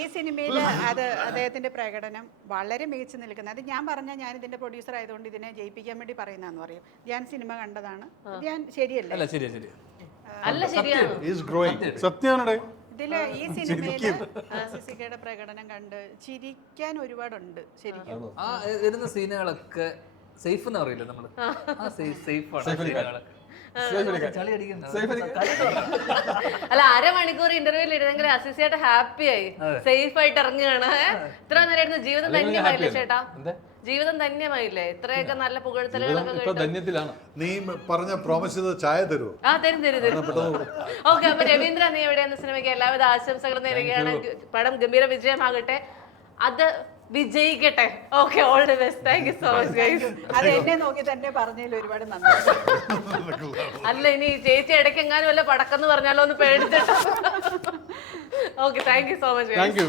ഈ സിനിമയിൽ അദ്ദേഹത്തിന്റെ പ്രകടനം വളരെ മികച്ചു നിൽക്കുന്നത്. അത് ഞാൻ പറഞ്ഞ ഞാൻ ഇതിന്റെ പ്രൊഡ്യൂസർ ആയതുകൊണ്ട് ഇതിനെ ജയിപ്പിക്കാൻ വേണ്ടി പറയുന്നതെന്ന് പറയും. ഞാൻ സിനിമ കണ്ടതാണ്. ഞാൻ ശരിയല്ല സത്യമാണ്. ഇതില് ഈ സിനിമയില് സിസികയുടെ പ്രകടനം കണ്ട് ചിരിക്കാൻ ഒരുപാടുണ്ട് ശരിക്കും. ആ വരുന്ന സീനുകളൊക്കെ സേഫ് എന്ന് പറയില്ല നമ്മള്. അല്ല, അരമണിക്കൂർ ഇന്റർവ്യൂവിൽ ഇരുന്നെങ്കിൽ അസിസിയായിട്ട് ഹാപ്പി ആയി, സേഫ് ആയിട്ട് ഇറങ്ങുകയാണ്. ഇത്ര നേരം ജീവിതം ധന്യമായില്ലേ ചേട്ടാ? ജീവിതം ധന്യമായില്ലേ? ഇത്രയൊക്കെ നല്ല പുകഴ്ത്തലുകളൊക്കെ. നീ പറഞ്ഞ പ്രോമിസ് ചെയ്ത ചായ തരുമോ? ആ തരും തരും തരും. ഓക്കെ, അപ്പൊ രവീന്ദ്ര നീ എവിടെ എന്ന സിനിമയ്ക്ക് എല്ലാവിധ ആശംസകളും നേരുകയാണ്. പടം ഗംഭീര വിജയമാകട്ടെ, അത് വിജയിക്കട്ടെ. Okay, all the best. Thank you so much guys. അത് എന്നെ നോക്കി തന്നെ പറഞ്ഞതിൽ ഒരുപാട് നന്ദി. അല്ല, ഇനി ചേച്ചി ഇടയ്ക്ക് എങ്ങാനും വല്ല പടക്കെന്ന് പറഞ്ഞാലോ എന്ന് പേടിച്ചിട്ട്. Okay, thank you so much.